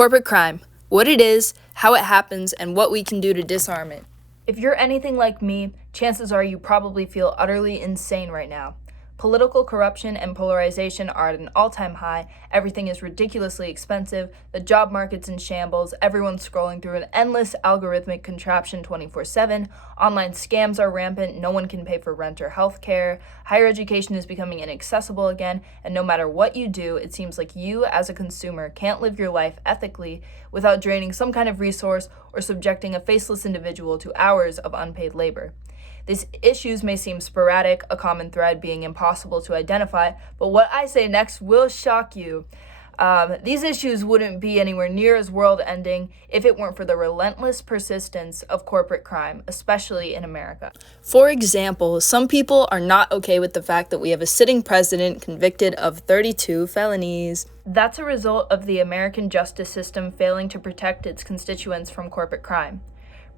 Corporate crime, what it is, how it happens, and what we can do to disarm it. If you're anything like me, chances are you probably feel utterly insane right now. Political corruption and polarization are at an all-time high, everything is ridiculously expensive, the job market's in shambles, everyone's scrolling through an endless algorithmic contraption 24/7, online scams are rampant, no one can pay for rent or health care, higher education is becoming inaccessible again, and no matter what you do, it seems like you as a consumer can't live your life ethically without draining some kind of resource or subjecting a faceless individual to hours of unpaid labor. These issues may seem sporadic, a common thread being impossible to identify, but what I say next will shock you. These issues wouldn't be anywhere near as world-ending if it weren't for the relentless persistence of corporate crime, especially in America. For example, some people are not okay with the fact that we have a sitting president convicted of 32 felonies. That's a result of the American justice system failing to protect its constituents from corporate crime.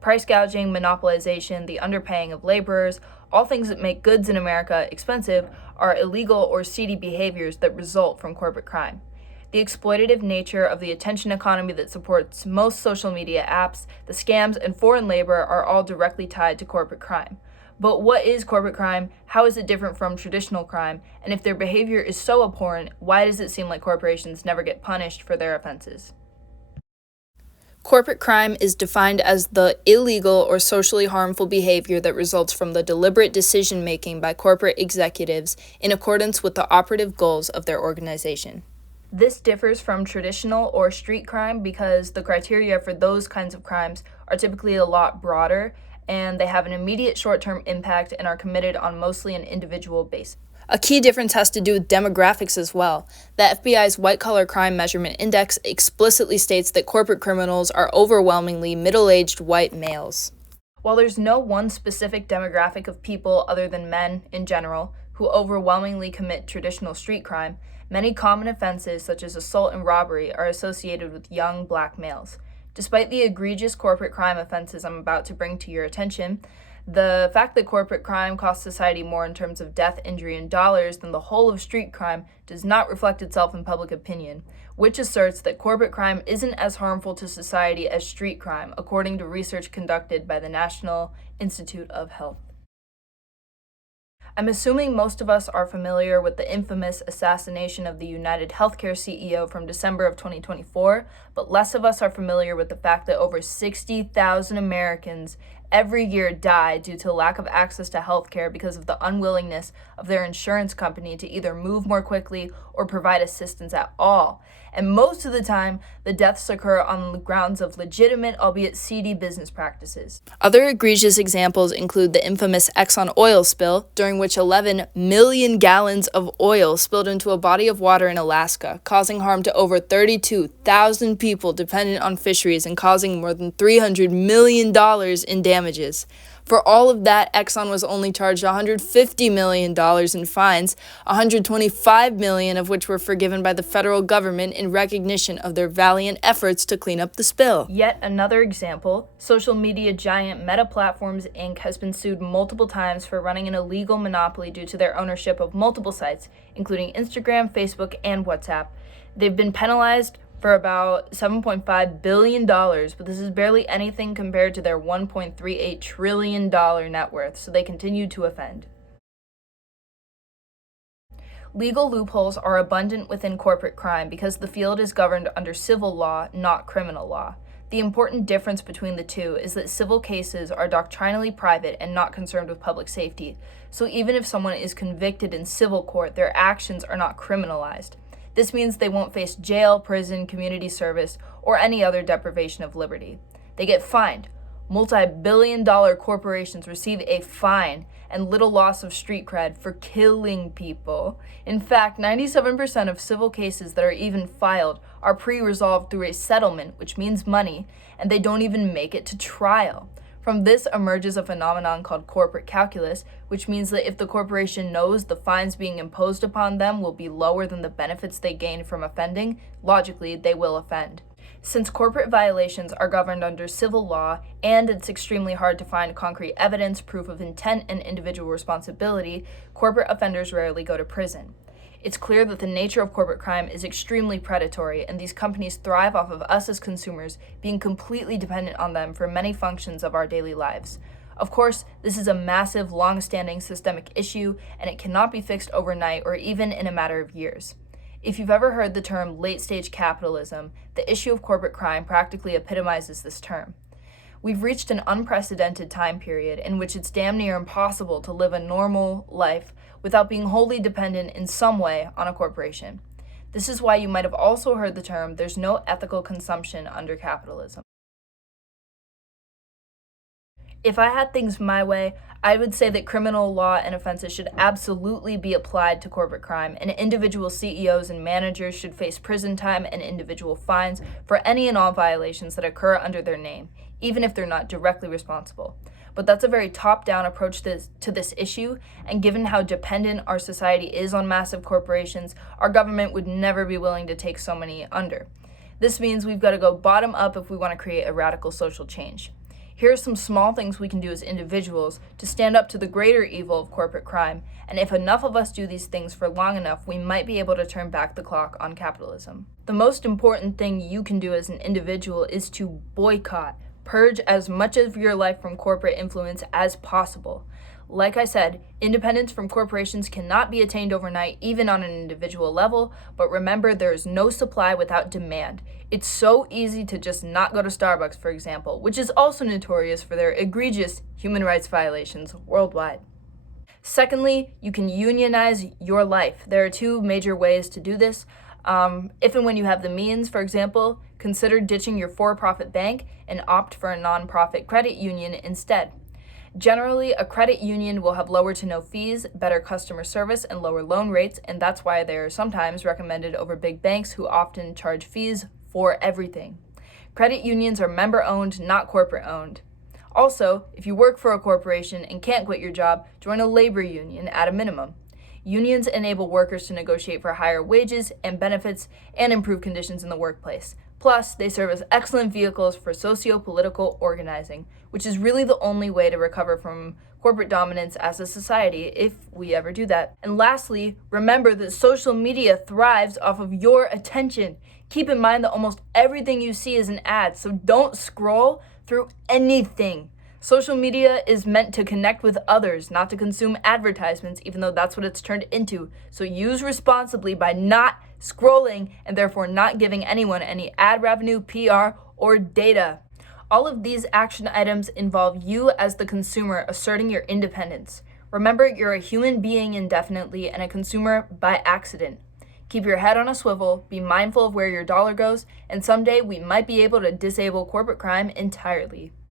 Price gouging, monopolization, the underpaying of laborers, all things that make goods in America expensive, are illegal or seedy behaviors that result from corporate crime. The exploitative nature of the attention economy that supports most social media apps, the scams, and foreign labor are all directly tied to corporate crime. But what is corporate crime? How is it different from traditional crime? And if their behavior is so abhorrent, why does it seem like corporations never get punished for their offenses? Corporate crime is defined as the illegal or socially harmful behavior that results from the deliberate decision-making by corporate executives in accordance with the operative goals of their organization. This differs from traditional or street crime because the criteria for those kinds of crimes are typically a lot broader, and they have an immediate short-term impact and are committed on mostly an individual basis. A key difference has to do with demographics as well. The FBI's White-Collar Crime Measurement Index explicitly states that corporate criminals are overwhelmingly middle-aged white males. While there's no one specific demographic of people other than men in general who overwhelmingly commit traditional street crime, many common offenses such as assault and robbery are associated with young black males. Despite the egregious corporate crime offenses I'm about to bring to your attention, the fact that corporate crime costs society more in terms of death, injury, and dollars than the whole of street crime does not reflect itself in public opinion, which asserts that corporate crime isn't as harmful to society as street crime, according to research conducted by the National Institute of Health. I'm assuming most of us are familiar with the infamous assassination of the United Healthcare CEO from December of 2024, but less of us are familiar with the fact that over 60,000 Americans every year die due to lack of access to healthcare because of the unwillingness of their insurance company to either move more quickly or provide assistance at all. And most of the time, the deaths occur on the grounds of legitimate, albeit seedy, business practices. Other egregious examples include the infamous Exxon oil spill, during which 11 million gallons of oil spilled into a body of water in Alaska, causing harm to over 32,000 people dependent on fisheries and causing more than $300 million in damages. For all of that, Exxon was only charged $150 million in fines, $125 million of which were forgiven by the federal government in recognition of their valiant efforts to clean up the spill. Yet another example, social media giant Meta Platforms Inc. has been sued multiple times for running an illegal monopoly due to their ownership of multiple sites, including Instagram, Facebook, and WhatsApp. They've been penalized for about $7.5 billion, but this is barely anything compared to their $1.38 trillion net worth, so they continue to offend. Legal loopholes are abundant within corporate crime because the field is governed under civil law, not criminal law. The important difference between the two is that civil cases are doctrinally private and not concerned with public safety, so even if someone is convicted in civil court, their actions are not criminalized. This means they won't face jail, prison, community service, or any other deprivation of liberty. They get fined. Multi-billion-dollar corporations receive a fine and little loss of street cred for killing people. In fact, 97% of civil cases that are even filed are pre-resolved through a settlement, which means money, and they don't even make it to trial. From this emerges a phenomenon called corporate calculus, which means that if the corporation knows the fines being imposed upon them will be lower than the benefits they gain from offending, logically, they will offend. Since corporate violations are governed under civil law, and it's extremely hard to find concrete evidence, proof of intent, and individual responsibility, corporate offenders rarely go to prison. It's clear that the nature of corporate crime is extremely predatory, and these companies thrive off of us as consumers being completely dependent on them for many functions of our daily lives. Of course, this is a massive, long-standing systemic issue, and it cannot be fixed overnight or even in a matter of years. If you've ever heard the term late-stage capitalism, the issue of corporate crime practically epitomizes this term. We've reached an unprecedented time period in which it's damn near impossible to live a normal life without being wholly dependent in some way on a corporation. This is why you might have also heard the term, there's no ethical consumption under capitalism. If I had things my way, I would say that criminal law and offenses should absolutely be applied to corporate crime, and individual CEOs and managers should face prison time and individual fines for any and all violations that occur under their name, even if they're not directly responsible. But that's a very top-down approach to this issue, and given how dependent our society is on massive corporations, our government would never be willing to take so many under. This means we've got to go bottom up if we want to create a radical social change. Here are some small things we can do as individuals to stand up to the greater evil of corporate crime, and if enough of us do these things for long enough, we might be able to turn back the clock on capitalism. The most important thing you can do as an individual is to boycott. Purge as much of your life from corporate influence as possible. Like I said, independence from corporations cannot be attained overnight, even on an individual level, but remember there is no supply without demand. It's so easy to just not go to Starbucks, for example, which is also notorious for their egregious human rights violations worldwide. Secondly, you can unionize your life. There are two major ways to do this. If and when you have the means, for example, consider ditching your for-profit bank and opt for a non-profit credit union instead. Generally, a credit union will have lower to no fees, better customer service, and lower loan rates, and that's why they are sometimes recommended over big banks who often charge fees for everything. Credit unions are member-owned, not corporate-owned. Also, if you work for a corporation and can't quit your job, join a labor union at a minimum. Unions enable workers to negotiate for higher wages and benefits and improve conditions in the workplace. Plus, they serve as excellent vehicles for socio-political organizing, which is really the only way to recover from corporate dominance as a society, if we ever do that. And lastly, remember that social media thrives off of your attention. Keep in mind that almost everything you see is an ad, so don't scroll through anything. Social media is meant to connect with others, not to consume advertisements, even though that's what it's turned into. So use responsibly by not scrolling and therefore not giving anyone any ad revenue, PR, or data. All of these action items involve you as the consumer asserting your independence. Remember, you're a human being indefinitely and a consumer by accident. Keep your head on a swivel, be mindful of where your dollar goes, and someday we might be able to disable corporate crime entirely.